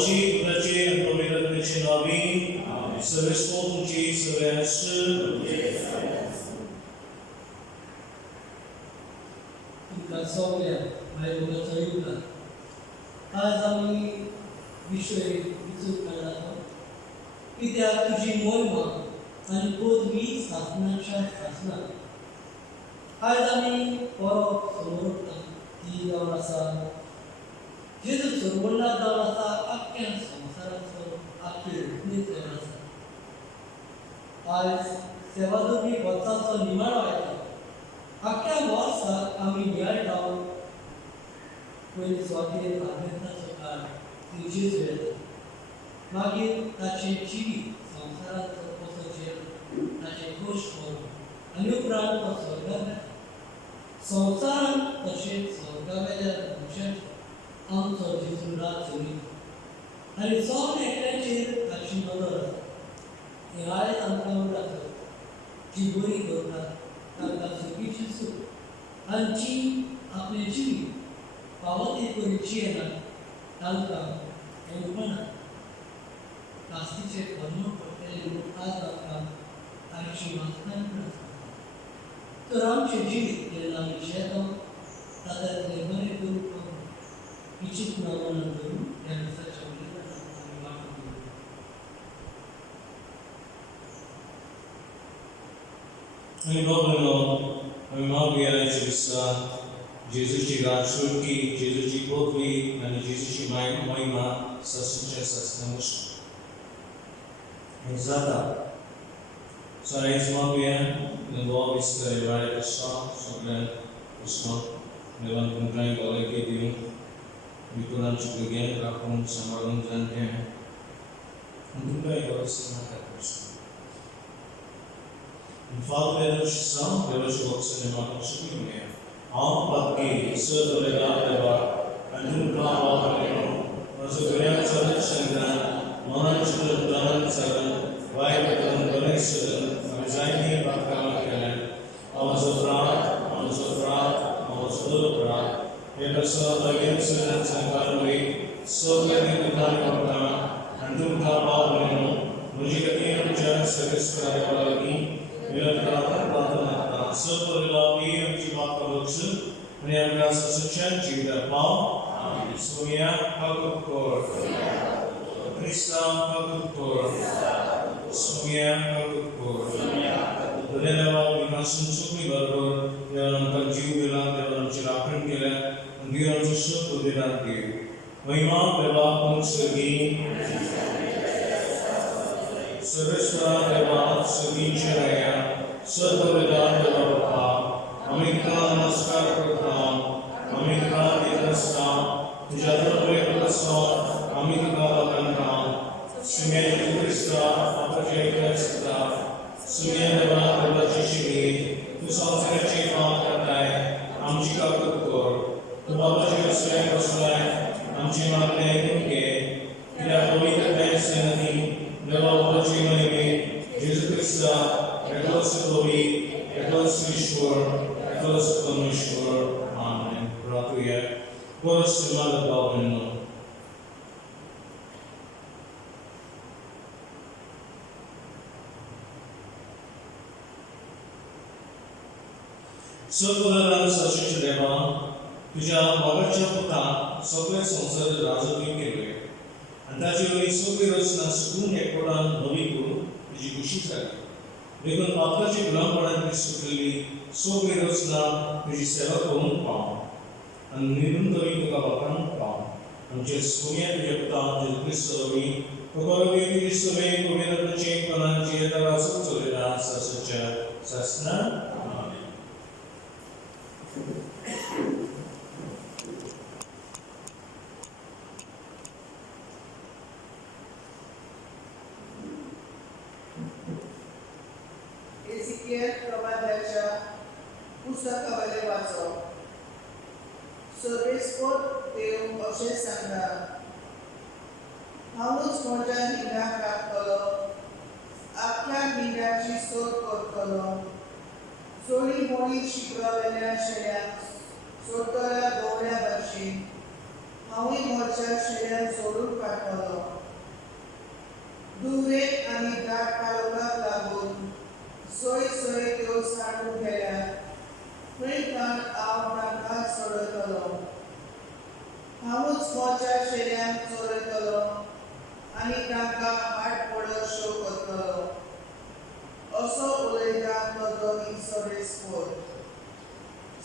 बाबाची मुलाचे आणि पवित्र आत्म्याचे नावे सर्वस्व तुमचे सगळ्यास तुमका सगळ्या माझ्या मुलाचा युगा आज आम्ही विषय विचार करणार कित्याक तुझी मोहिमा आणि पदवी साधनाच्या साधना आज आम्ही परत समोर ती जावन आसा जेजू सर्वला जावन आसा आख्या संवसाराचो आख्या रुपणीत जावन आसा आज सेवादोरी वर्साचो निमाणो आयला आख्या वर्साक आमी मेळटाव पयलीं स्वातीन आदवेंताचो काळ ती जेजू येता मागीर ताचे जिवीत संवसाराचो कसो जेल ताचे गोश्ट करून आनी उपरांत तो स्वर्गाक येता संवसारांत तशेंच स्वर्गावेल्या मनशाचो आमचो जेजू रात चलयता आनी सगळे एकल्याचेर ताची नदर आसा हें आयज आमकां उरता जी बरी करतात तांकां सुखीची सूख आनी जी आपले जिवीत पावती करून जियेना तांकां हेंपणां कास्तीचे कर्म पडटले लोक आज आमकां आयची वाचनां आसता तर आमचें जिवीत जेन्ना आमी शेतां तातूंतलें बरें करून इच्छीत नांवान करून ह्या दिसाच्या उलयताना आमी वांटो घेवया आणि बाबा आमी मागुया दिसा जेजूची राजवटी जेजूची पदवी आणि जेजूची महिमा ससूच्या सस्नमुश जाता सो आयज मागुया बोब इस्कर वाडे आसा सगळ्यांक कृष्ण देवान तुमकां भलायकी दिवं भितून आमची भुरग्यांक राखून सांबाळून जाणटे आनी तुमकां बरो नाका Krishna Father, Deus Son, Deus vosso nome sublime. Porque isso tolerado leva a nunca morrerão. Nós queremos saber chegar, nós queremos saber, vai para o coração, mas aí nem para cá querer. Vamos orar. É pessoa da igreja de St.Cajetan, sobre a dignidade corporal, nunca morrerão. Hoje que temos já serviço para aqui. Sokolaran saçıcı deva, tuja babacha puta, sokle संसार राजकीय केले. अंताची वेळी सगळी रचना सुकून एकवटान नवी करून तुझी खुशी जाली. देखून पापाची गुलामपणांतली सुटलेली सगळी रचना तुझी सेवा करून पाव. आणि निरंतरी तुका बापान पाव. आमचे सोम्या तुझ्या पुता जेजू ख्रिस्तोवी, कोकोरवी क्रिस्तोवे पवित्रचे कोणाची येता सुख चलयता ससच्या ससना. प्रवादाच्या पुस्तकावले वाचो सर्वेस्पोत देव अशें सांगता हांवूच म्हज्या हिंडाक राखतलो आख्या हिंडाची सोद करतलो चोरी मोळी शिकरावेल्या शेळ्याक सोडतल्या गवळ्या भाशेन हांवूय मोर्च्या शेळ्यान सोडून काडटलो. दुवेक आनी दाट काळोखाक लागून सोय सोय त्यो सांडून गेल्यात, खंय काण हांव तांकां सोडयतलो. हांवूच मोर्च्या शेळ्यांक चोरयतलो आनी तांकां आडपडो शो करतलो. असो उलयता तो दोनी सोबेस्कोर.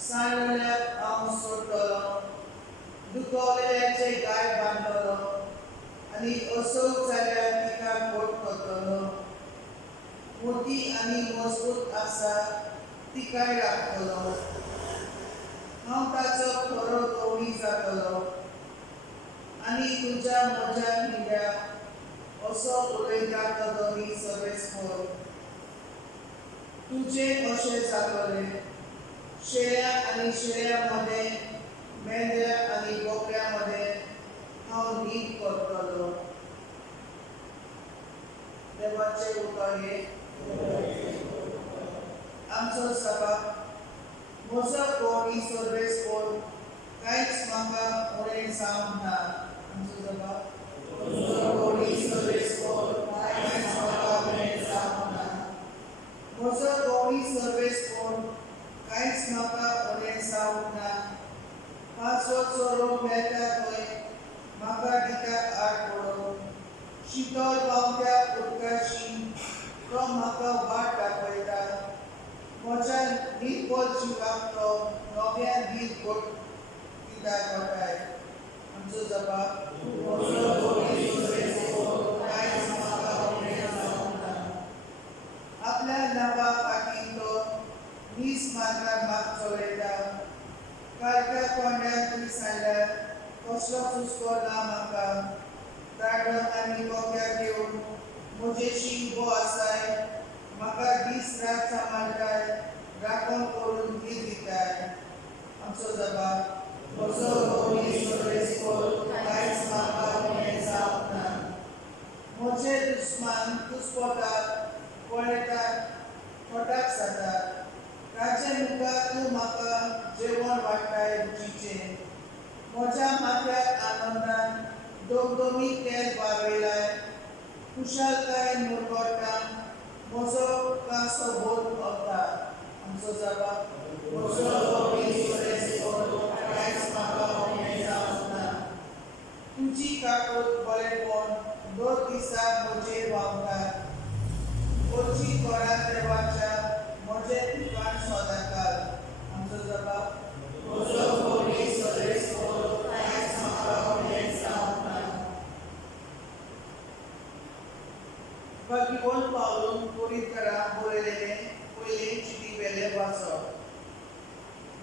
सांडल्याक हांव सोडटलो, दुखवलेल्याचे गाय बांदतलो आनी असो जाल्यार तिका घोट करतलो. मोठी आनी मजबूत आसा तिकाय राखतलो. हांव ताचो खरो गवळी जातलो आनी तुज्या म्हज्या हिंड्या. असो उलयता तो दोनी सोबेस्कोर. तुजें अशें जातलें, शेळ्या आनी शेळ्या मदें, मेंढ्या आनी बोकड्या मदें हांव रीत करतलो. देवाचें उतर हे. आमचो सभा. म्हजो गवळी सोबेस्कोर कांयच म्हाका उणें जावंक ना. आमचो सभा. म्हजो गवळी सोबेस्कोर कांयच म्हाका उणें जावंक ना. म्हजो गवळी सोबेस्कोर कांयच म्हाका उणें जावंक ना. पांचवो चोरो मेळटा थंय म्हाका दिता आडपडो. शितळ व्हांवत्या उदकाची तो म्हाका वाट दाखयता. म्हज्या निर्बल जिवाक तो नव्यान वीर घोट दिता कोटाय. आमचो जबाब. म्हजो गवळी सोबेस्कोर कांयच म्हाका उणें जावंक ना. आपल्या नांवा फाटीं तो वीस मार्गार म्हाका चलयता. कालच्या कोंड्यान तुमी सांडल्यार कसलोच हुस्को ना म्हाका. दाडो आनी बोक्याक घेवन म्हजेशी उबो आसाय. म्हाका दीस रात सांबाळटाय, राखण करून वीर दिताय. आमचो जबाब. म्हजो गवळी सोबेस्कोर कांयच म्हाका उणें जावंक ना. म्हजे दुस्मान तुस्पोटाक पळयतात, पोटाक जातात. ताचे मुखार तूं म्हाका जेवण वाडटाय रुचीचें. म्हज्या माथ्याक आनंदान दोगदोमीक तेल बारयलाय. खुशालकाय मुरगोडटा, म्हजो कांसो भोर ओंकता. आमचो जबाब. म्हजो गवळी सोबेस्कोर कांयच म्हाका उणें जावंक ना. तुजी काकूट बरेपण दर दिसा म्हजेर व्हांवता. ओची घरांत देवाच्या म्हजें ठिकाण सदांकाल. आमचो जबाब. म्हजो गवळी सोबेस्कोर कांयच म्हाका उणें जावंक ना. भाग्यवान पावलून कुरितकाराक बरयलेलें पयलें चिटीवेलें वाचप.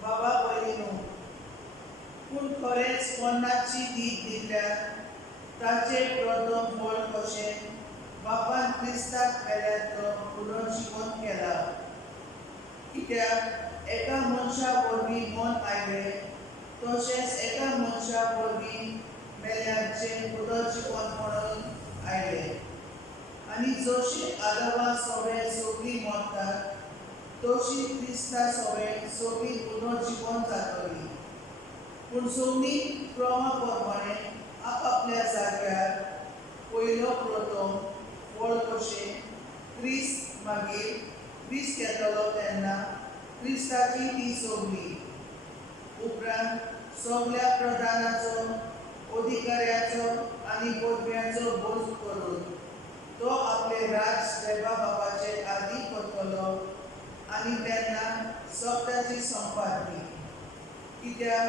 बाबा भयणीनो, पूण खरेंच मरणाची दीक दिल्यार ताचें प्रथम फळ कशें बापान क्रिस्ताक मेल्याचो पुनर्जीवन केला. कित्याक एका मनशा वरवीं मन आयलें, तशेंच एका मनशा वरवीं मेल्यांचें पुनर्जीवन म्हणून आयलें. आनी जशें आदामा सोबे सगळीं मरतात, तशी क्रिस्ता सोबे सगळीं पुनर्जीवन जातलीं. पूण सगळीं क्रमा प्रमाणें आपआपल्या जाग्यार. पयलो प्रथम फळ कशें क्रिस्त, मागीर क्रिस्त येतलो तेन्ना क्रिस्ताची ती सगळीं. उपरांत सगळ्या प्रधानाचो, अधिकाऱ्याचो आनी पदव्यांचो बोज करून तो आपले राज देवा बापाचे आदी करतलो आनी तेन्ना सप्ताची संपादनी. कित्याक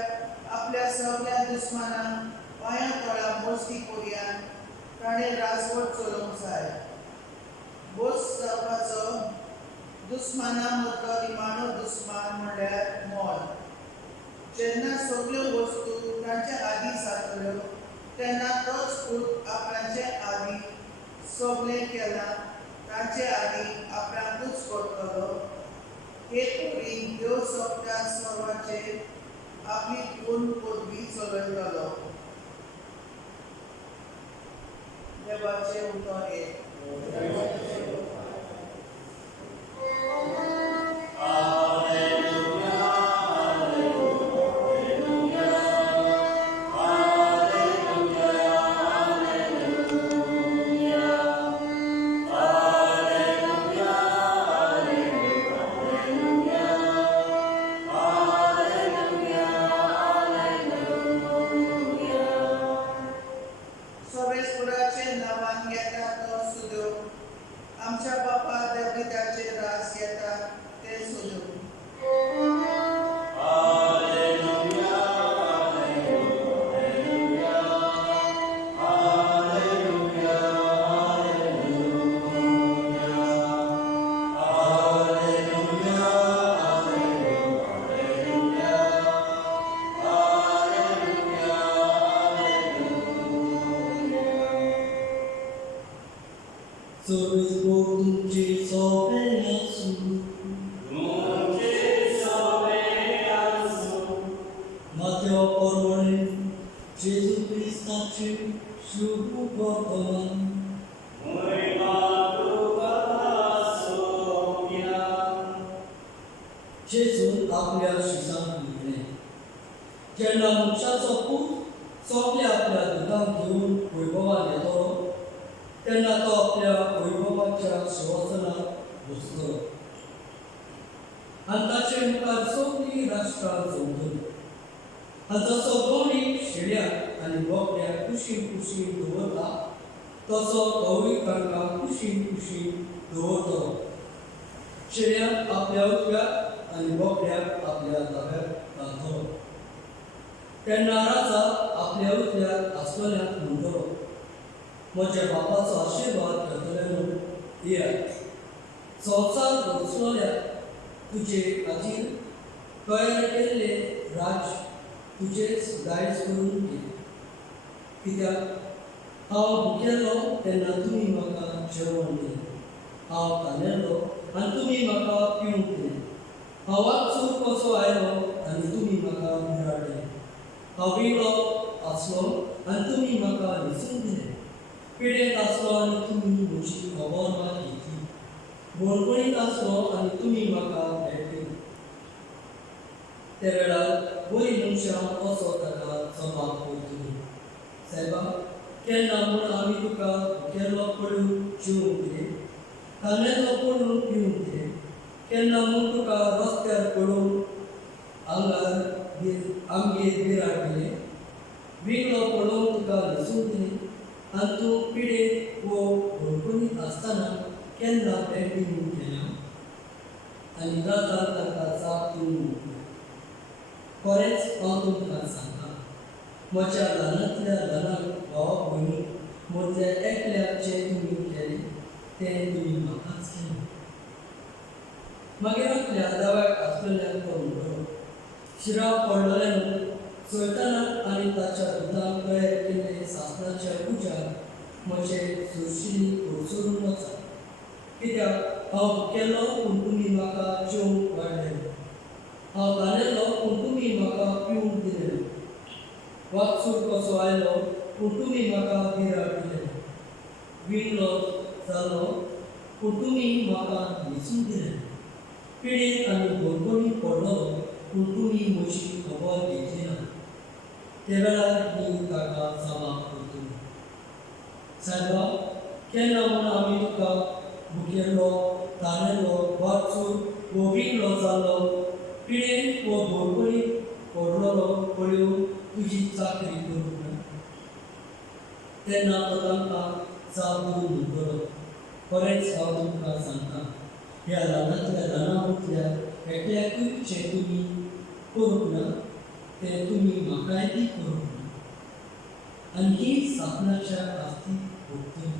आपल्या सगळ्या दुस्मानांक पांयां तळा मस्ती कोरयान ताणें राजवट चलोवंक जाय. बोस जावपाचो दुस्माना मदलो निमाणो दुस्मान म्हणल्यार मोल. जेन्ना सगळ्यो वस्तू तांच्या आदी जातल्यो तेन्ना तोच पूत आपणाचे आदी सगळें केलां तांचे आदी आपणाकूच करतलो. हे करीन ह्यो सप्ता सर्वांचेर आपली पूर्ण पदवी चलयतलो. देवाचें उतर हे. Hallelujah, hallelujah, hallelujah, hallelujah. सर्वेच लोक तुमचे सोबे आसूं. Mateo Porvore, Jesu Christaचे शुभ वर्तमान. जेजून आपल्या शिसांक म्हटलें, जेन्ना मनशाचो पूत सोगले आपल्या दुतांक घेवन वैभवान येतलो, तेन्ना तो आपल्या वैभवाच्या सिंहासनार बसतलो. आनी ताचे मुखार सगळीं राष्ट्रां जमतलीं. आनी जसो गवळी शेळ्याक आनी बोकड्याक कुशीन कुशीन दवरता, तसो तोवूय तांकां कुशीन कुशीन दवरतलो. शेळ्याक आपल्या उजव्याक आनी बोकड्याक आपल्या दाव्याक घालतलो. तेन्ना राजा आपल्या उजव्याक आसतल्यांक म्हणटलो, म्हज्या बापाचो आशिर्वाद घेतले न्हू, येयात. संवसार रचलोल्याक तुजे खातीर तयार केल्ले राज तुजेच दायज करून घे. कित्याक हांव भुकेलो तेन्ना तुमी म्हाका जेवण दिलें, हांव तानेल्लो आनी तुमी म्हाका पिवंक दिलें, हांव वाचूर कसो आयलो आनी तुमी म्हाका भिराडलें, हांव विणलो आसलो आनी तुमी म्हाका न्हेसून दिलें, पिडेंत आसलो आनी तुमी म्हजी खबर मात घेतली, बळगणीत आसलो आनी तुमी म्हाका भेटले. त्या वेळार बरी मनशां असो ताका जबाब करतली, सायबा, केन्ना म्हूण आमी तुका भुकेलो पडून जेवंक दिलें, तानेल्लो पडून पिवंक दिलें, केन्ना म्हूण तुका रस्त्यार पडून आमगेर भिराड दिलें, विणलो पडून तुका न्हेसून दिलें, आनी तूं पिडेंत वो बळगणीत आसतना केन्ना भेट दिवंक गेलो. आनी राजान ताका जाप दिवन म्हणलें, खरेंच हांव तुमकां सांगतां, म्हज्या ल्हानांतल्या ल्हानाक भावाक भयणीक मदल्या एकल्याक जें तुमी केलें तें तुमी म्हाकाच केलें. मागीर आपल्या दाव्याक आसलेल्याक तो म्हणटलो, शिराव पडलेले न्हू, सैतानाक आनी ताच्या दुतांक तयार केल्ले सासणाच्या उज्याक म्हजें सुरशिल्ली घोडसरून वचा. कित्याक हांव भुकेलो पूण तुमी म्हाका जेवंक वाडलेलो, हांव तानेल्लो पूण तुमी म्हाका पिवंक दिलेलो, वाचूर कसो आयलो पूण तुमी म्हाका भिराड दिलेलो, विणलो जालो पूण तुमी म्हाका न्हेसून दिलेलो, पिडेंत आनी बळगणीत पडलो पूण तुमी म्हजी खबर घेतली ना. त्या वेळार मी ताका जबाब करतलो, सायबा, केन्ना म्हूण आमी तुका भुकेलो, तानेल्लो, वाचूर वो विणलो जालो, पिडेंत वो बळगणीत पडलेलो पळोवन तुजी चाकरी करूंक ना. तेन्ना तो तांकां जाप दिवन म्हणटलो, खरेंच हांव तुमकां सांगतां, ह्या ल्हानांतल्या ल्हाना एकल्याकूय जें तुमी करूंक ना तें तुमी म्हाकाय बी करूंक ना. आनी ही सासणाच्या कास्तीक भोगतली.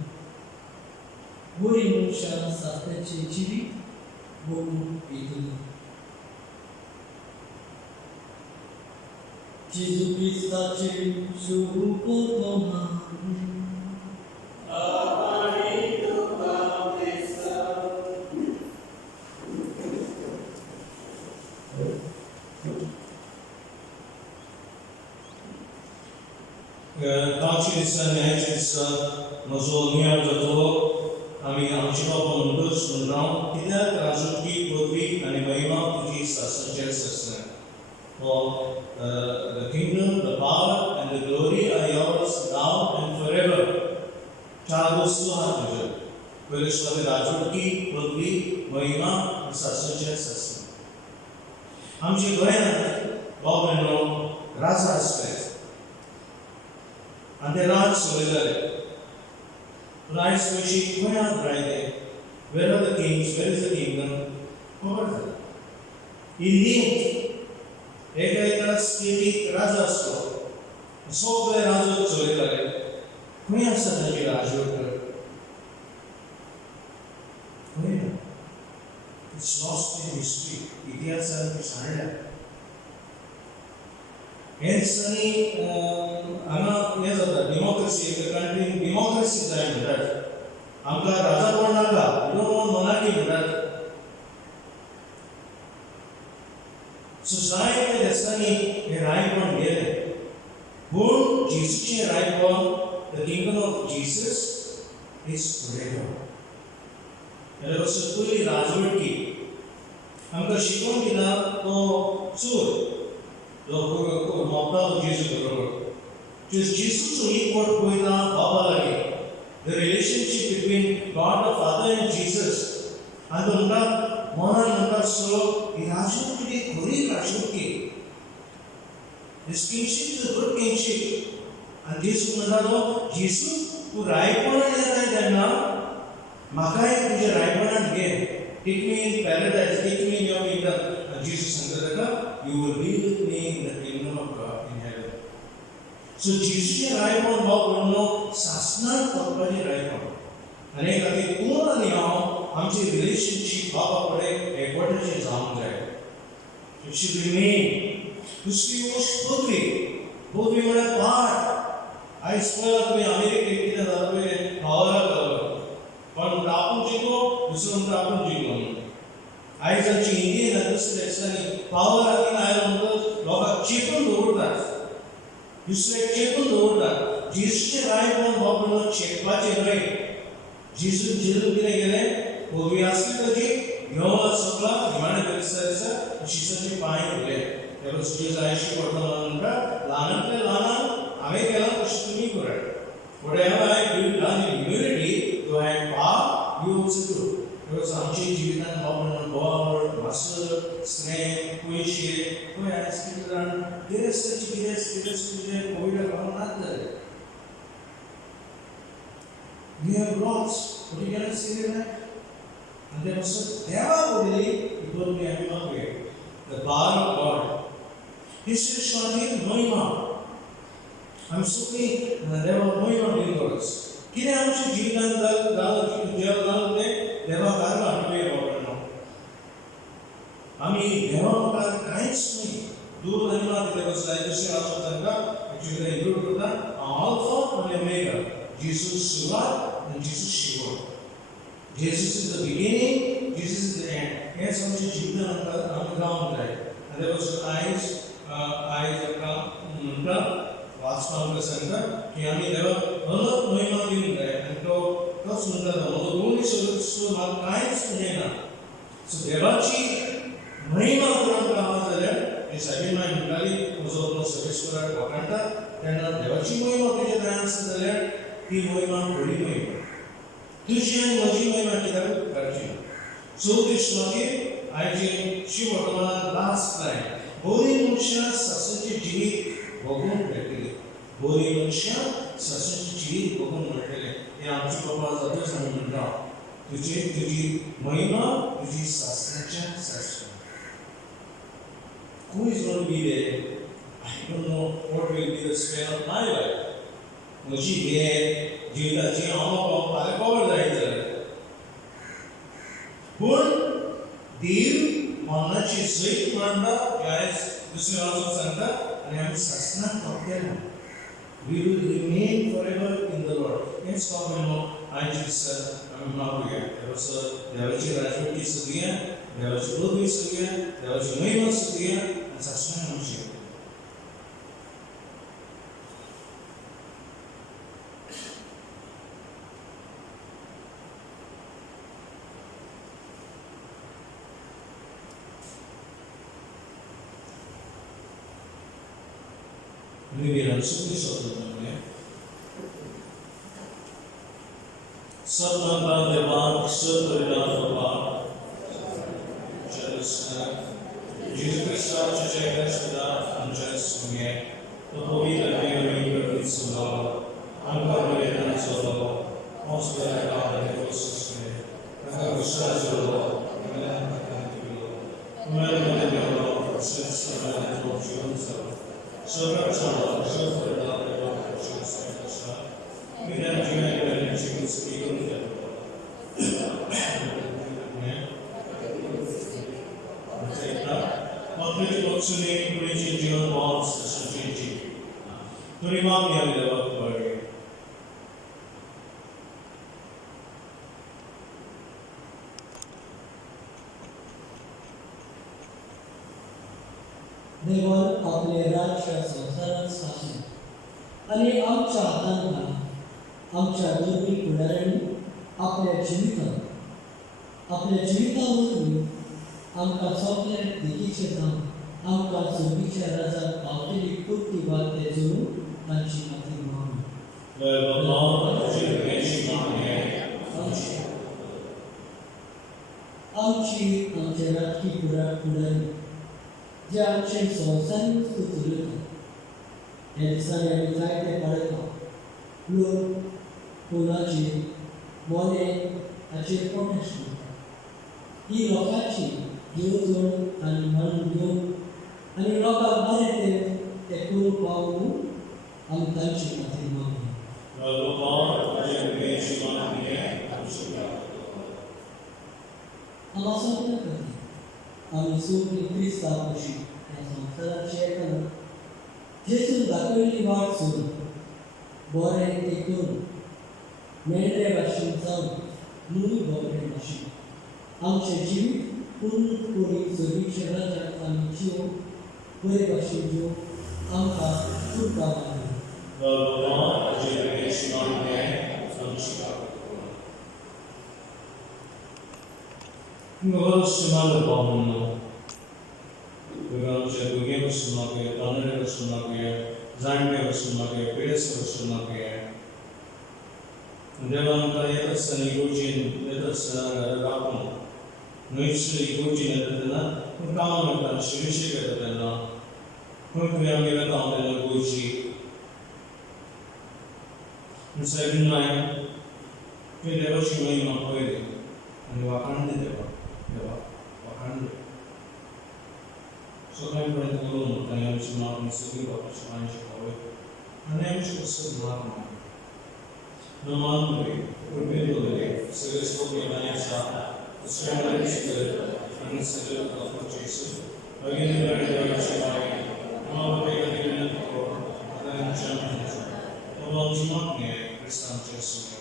बरी मनशां सासण्याचें जिवीत भोगून येतली. जेजू क्रिस्ताचे शुभ वर्तमान. तांची दिसा न्यायाची दिसा म्हजो नियाळ जातलो, आमी आमची बाबा म्हणटच म्हूण राव, कित्याक राजकी पदवी आनी महिमा तुजी सासणाचेर आसना. The kingdom, the power and the glory are yours now and forever. चार वस्तू आहात तुज्यो. पयले सुवाते राजकी पदवी महिमा आनी सासणाचेर आसना. आमच्या गोंयांत बाबा राजा आसले आनी ते राज चलयताले. पूण आयज पयशी गोंयांत रावले, where are the kings, where is the kingdom? खबर ना. इंडियेंत एका स्टेटीक राजा आसलो, सगळे राजो चलयताले. खंय आसा ताची राजवट? खंय ना. It's lost in history. इतिहासान ती सांडल्या. हे दिसांनी हांगा हें जाता, डेमोक्रेसी, एका कंट्रीन डेमोक्रेसी जाय म्हणटात. आमकां राजा कोण नाका, यू डोंट वांट मोनार्की म्हणटात. सो जायते दिसांनी हे रायपण गेलें. पूण जेजूचें रायपण, the kingdom of Jesus is forever. जाल्यार असो पयली राजवटी आमकां शिकोवन दिला तो चोर जो मोगतालो जेजू बरोबर. जेजूचो एक वट पळयता बाबा लागीं. The relationship between God the Father and Jesus. And the monan number so he राजवटी की खरी राजवटी. This kingship is a good kingship. And Jesus म्हणटालो जेजू तू रायपणान येता तेन्ना म्हाका एक तुज्या रायपणान घे. Take me in paradise, take me in your kingdom. And Jesus सांगता ताका you will be with me in the kingdom of God in heaven. So जेजूचें रायपण हो म्हणून सासणान करपाचें रायपण. आनी हे खातीर तूं आनी हांव आमचें रिलेशनशीप बाबा कडेन एकवटाचें जावंक जाय. It should remain. दुसरी गोष्ट पदवी. पदवी म्हळ्यार पाठ. आयज पळयात तुमी अमेरिकेक कितें जाता पळय पावराक लागलो. पण आपूण जिखलो दुसरो म्हणटा आपूण जिखलो म्हणून. आयज आमची इंडियन दुसरे दिसतानी पावर हातीन आयलो म्हणटच लोकांक चेपून दवरतात. दुसरे चेपून दवरतात. जेजूचें रायपण हो म्हणून चेपपाचें न्हय. जेजू कितें केलें? पदवी आसली ताची घेवन सकला निमाणे दिसा शिसाचे पांय धुले. तेन्ना जेजू आयशी पडटलो म्हणटा ल्हानांतल्या ल्हानांक हांवें केलां तशें तुमी करात. Whatever I do done in humility, though I am power, you also do. Because आमच्या जिवितांत हो म्हणून बळ, वासर, स्नेह, पयशे, पळय आयज कितें जाण गिरेस्ताची गिरेस्त तुजें कोविडा पावून नात जालें. We have lots, but you cannot see them right. And there was a देवा बोलली ही पदवी आमी मागूया. The power of God. History शांती महिमा. आमी सगळीं देवा महिमा दिवंक. कितें आमच्या जिवितांत जालें तें देवा कारणां हाडूया बाबा. आमी देवा मुखार कांयच न्हय. दूर आनी मात कितें बसलाय दुसरें आसा तांकां एक्चुअली ते इंक्लूड करता अल्फा आनी ओमेगा. Jesus सुरवात आनी Jesus शेवट. Jesus is the beginning, Jesus is the end. हेंच आमचें जिवितांत आमकां जावंक जाय. आनी ते बसून आयज आमकां म्हणटा वाचपाक आमकां सांगता की आमी देवाक अलग महिमा दिवंक जाय. आनी तोच म्हणटा म्हजो दोनूय सोदून म्हाका कांयच उरना. सो देवाची महिमा करूंक आहा जाल्यार हे सायबीन माय म्हणटाली म्हजो आपलो सर्वेस्पराक वखणटा तेन्ना देवाची महिमा तुजे जाय आसा जाल्यार ती महिमा खरी महिमा. तुजी आनी म्हजी महिमा कित्याक करची ना. चवथीस वाक्य आयचे शिववर्तमानांत लास्ट लायन. बरी मनशां सासूचें जिवीत भोगून मेळटलें. बरी मनशां सासूचें जिवीत भोगून मेळटलें. हें आमची बाबा जातूच आमी म्हणटा तुजी महिमा तुजी सासऱ्याच्या सासऱ्यान. Who is going to be there? I don't know what will be the span of my life. म्हजी हे जिविताची हांव फाल्यां कवर जायत जाल्यार. पूण देव मरणाची जैत मांडटा आयज दुसरे वाचून सांगता आनी आमी सासणाक तोपकेला. We will remain forever in the Lord. हेंच हांव आयज दिसा आमी मागुया. देवाची राजवटी सगळ्या, देवाची पदवी सगळ्या, देवाची महिमा सगळ्या आनी सासणाक आमची. Viviran sukli sotumne. Sabnanta devan suturidan baba. Jerusalem. Jesus Christus St.Cajetan Anjasumye. To povida nevimi sulo. Ankarovedan solo. Ospera kade kosusne. Taka gustajolo. Melan kakantilo. Melan devalo. Sesana topjunsa. Sobrang sama, sobrang dapat orang Kristus kita. Kita juga ada Kristus kita. Kita, waktu itu maksudnya kunci jiwa bawah sesuatu. Terima kasih yang dapat bagi. देवान आपले राज्य संवसारात स्थापन आणि आमच्या हातांना आमच्या दोन्ही फुडाऱ्यांनी आपल्या जिवितावरवी आमकां सगळे दिकेचे जावन आमकां सोबीच्या राजाक पावलेली पुर्ती बात ते जोडून तांची खातीर मागून आमचे राजकीय फुडारी जे आमचे संवसारीक उलयतात हे दिसांनी आमी जायते पळयता लोक कोणाचे मोने हाचेर प्रोटेस्ट करतात ही लोकांची येवजण आनी मन घेवन आनी लोकांक बरें ते करून पावून आमी तांचे खातीर मागून आमी सगळे खातीर आमी सगळीं क्रिस्तांव कशी ह्या संवसारात येतना जेसून दाखयल्ली वाट सोडून बरें तें करून मेळ्ळे भाशेन जावन न्हू बरें भाशेन आमचें जिवीत पूर्ण करून सोबीच्या राजाक आमी जिवून बरे भाशेन जिवून आमकां तुमकां मागून Small bomb. Because we gave us some market, honorary was some market, Zambia was some market, Pedis was some market. And then on the other side, Eugene, let us Rapon. Mutually, Eugene at the dinner, who come and Shivishik at the dinner, who we have given on the Gucci. In 7 9, we never should make my way, and walk under the So I'm going to go and I am not in city of Spanish Power. And I am just not mine. No man would be able to live. So this will be an answer. The ceremony is good and the city of Jesus. Again, the very direction I am the way of the unit for the champions. The Lord's not near Christian Jesus.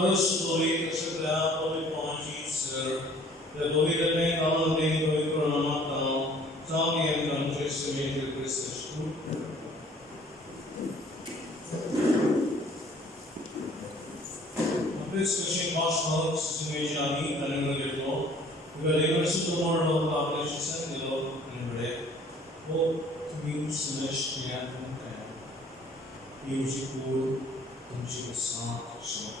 First Holy Kashatya, Holy Ponchis, the Holy Remain, all the Holy Koranamata, Sami and Countries to meet the Christus. This Christian Gospel, Sumejani, and Emilio, we are able to tomorrow of our precious and below and bread. Hope to be Sumesh, and Use cool, and she was soft, so much.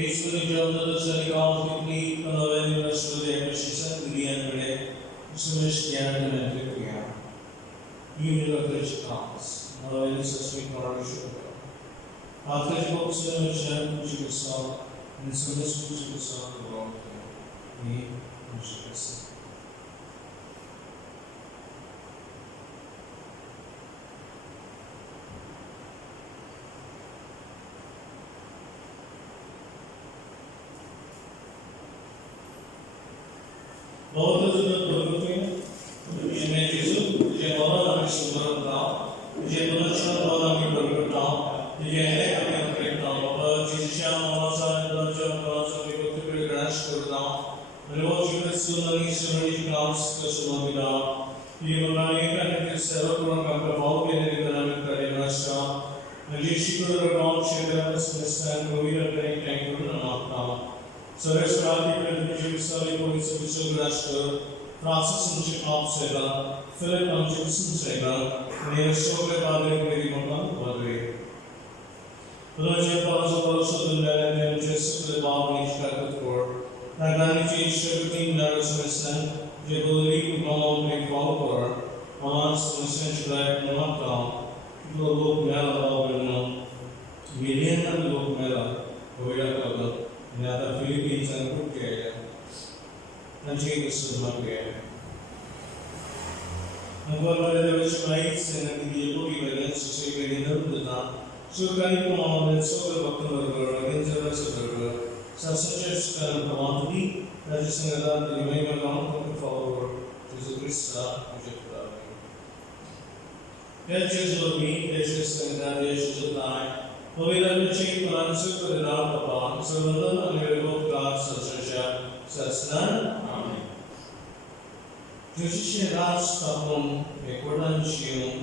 യേശുവിന്റെ ജോലിക്കാവുന്ന പനോരനിവർഷത്തിലെ പ്രശസ്ത ക്രിയയുടെ സുനിശ്ചയാനത്തിലാണ് ഈ നിലവിലെ കാസ് നവീന സസ്മിക്കാരുടെ ആദ്യ ബോക്സിലെ ചികിത്സ നിസ്സംശയ ചികിത്സ ഈ ചികിത്സ बहुत ज़रूरत है मैं चीज़ों ये बहुत आगे सुबह का ये बहुत अच्छा बहुत आगे बढ़ता ये है कभी करता और चीज़ें बहुत सारे बहुत सारे को तो भी क्रैश करता मेरे वो चीज़ें सुनने क्लास का सुबह मिला ये बनाने का है सेवा पूर्ण का प्रभाव के लिए करना करेगा इसका मुझे शिकर अकाउंट शेयर स्पेशल कोई रखने टैंक करना नापता Saraswati President Sally Police Official Raster, Francis Nchikop Sega, Philip Anjibson Sega, near Soka Padre Perimapan, Padre. Roger Palas of also the Land and Jessica the Bob Nishkakur, Nagani changed everything nervous medicine, Jabuli, Mom, Big Follower, Amans, Essential Life, Namaka, to look Mela, Million and look Mela, Oya. Nada Philippines and Turkey, and Jesus was not there. And what were the Vishmites and the Yogi Village to say very little to that? So can you come on and so the Bhakta against the rest of the world? Such as can come on to be, that is another the remainder long to forward to the Krista, which is the Judges will meet, Judges and that Judges will die. Holy Chief Francis for the Lord upon, so London and Miracle God, such none. Amen. Judicial Rats upon a Kodan Shium,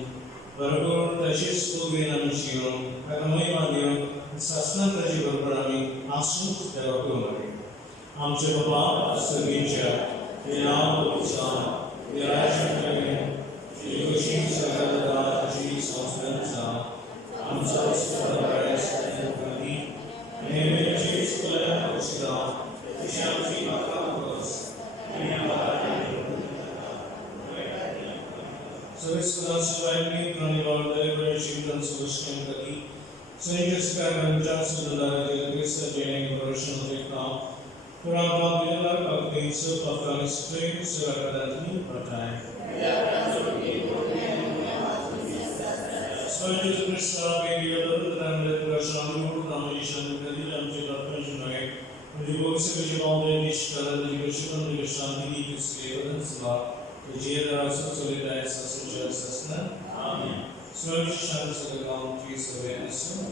Varagor, Tashis Kogan Shium, Akamai Madio, Sasna Tajiba Brami, Asu, Terakumari. Amchapa, Savincha, the Lam San, the Rajan Kagan, the Yoshim Sagada, Jesus of Nansa. I'm sorry, Christ and Konkani, and may Jesus Clare Osida, the Shamsi Makakos, and so it's the surviving carnival deliberation and solution Kaki. Saint Jessica and Johnson, the Christian training version of the now. Puranga Villa of the South of Afghanistan, Surakadani, Patai. Swajit Krishna, baby, other than the Rashan, Ramayishan, the Ram Pensionate, the books of the Mountain Ishtar, the Vishan, the Shanti, the Slave and Sla, the Jera, Solida, such as Sasna. Amen. Swajit Shans of the Mount, Jesus of Innocent.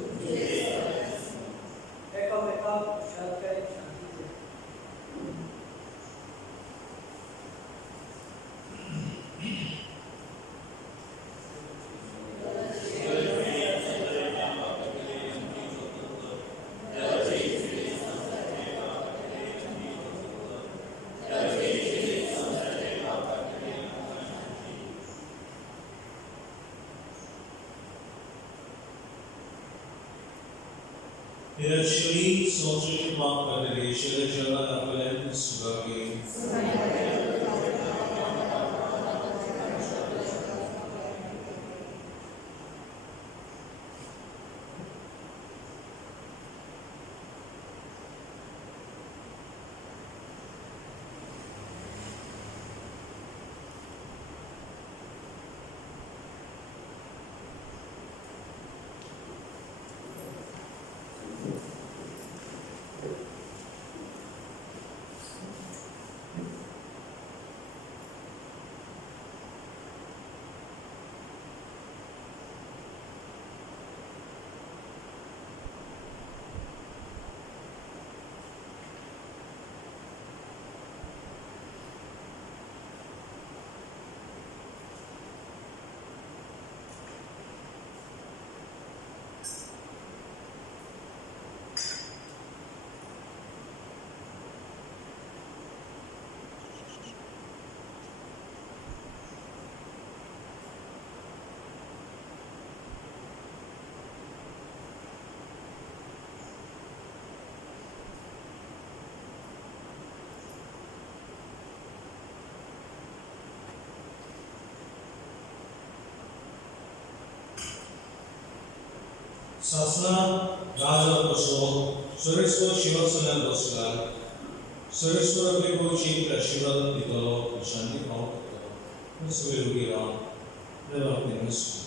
Eventually, soldiers marked by the racial Java Appellant Sugaki. Sasna Raja Paso, Surispo Shivasana Dosla, Surispo Vipuchi, Shiva Pitolo, Shandi Paul, this will be on developing history.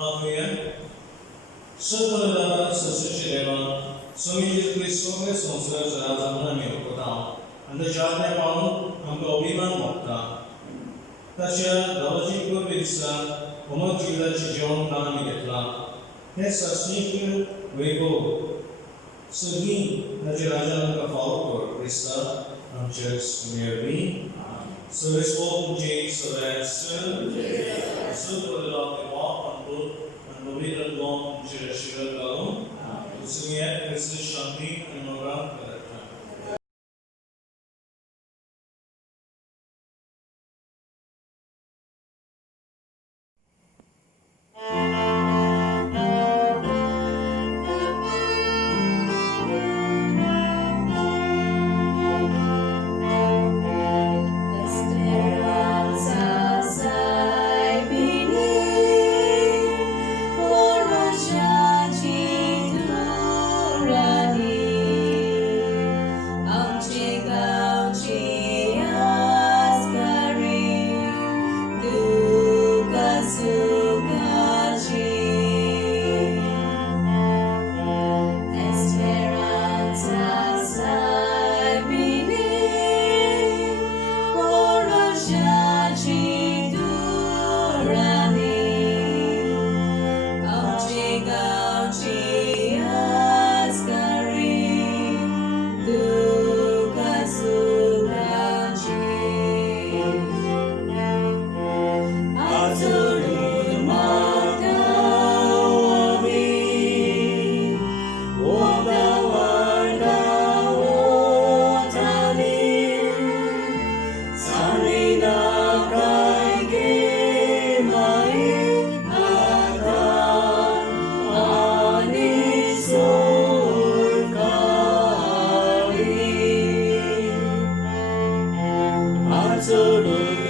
Amen. Sărbătoarea să se celeva, să mi Iisus Hristos să se razamna mi opota, andăjane panu, am obiman mokta. Tacia, davaji kurvisa, omot jila chijon kami getla. He sasnik vego, segi, naji rajan ka favor Krista, am church merely. So let's walk Jesus so for the Lord we walk on road and we will go to the Shiva Galu. So we have this is Shanti and Moran. Absolute.